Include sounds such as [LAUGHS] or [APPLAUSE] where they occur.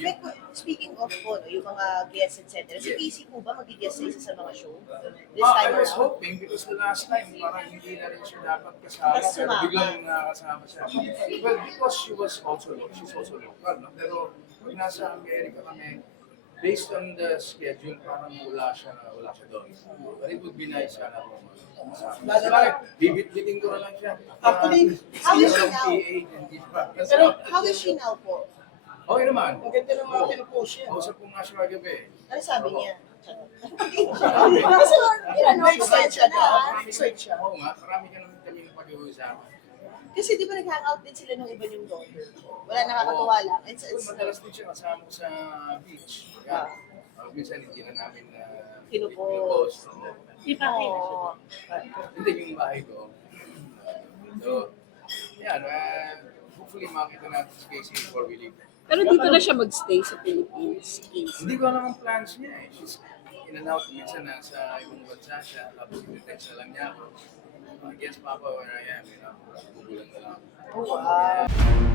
Like, speaking of po, no, yung mga guests, etc. Si. Casey po ba mag-guest sa isa sa mga show? This Ah, time I was around? hoping because the last time parang hindi na rin siya dapat kasama Mas pero sumama. biglang nakasama siya. Well, because she was also she's also local, no? Pero pag nasa Amerika kami, based on the schedule, parang wala siya wala siya doon. But it would be nice sana kung kasama. Bakit? Bibit-bitin ko na lang siya. Actually, how is she now? Pero, How is she now po? Okay naman. Ang ganda ng mga pinupost niya. Kausap ko nga siya kagabi. Ano sabi niya? [LAUGHS] Kasi, Ano, excited siya na. Marami Excited siya. Oo nga, marami ka naman kami pag-uusapan. Kasi di ba nag-hangout din sila nung iba yung daughter? Wala nakakatuwa lang. It's, it's, madalas din siya kasama ko sa beach. Kaya, uh, minsan hindi na namin na Pinupost. Di ba kayo? oh, Hindi yung bahay ko. So, yan. Uh, hopefully makita natin si Casey before we leave. Pero dito na siya magstay sa Philippines. Case. Hindi ko alam ang plans niya eh. She's in and out. Minsan nasa ibang bansa siya. Tapos text na lang niya ako. I guess, Papa, where I am, you know. Gugulan na lang. oh, wow.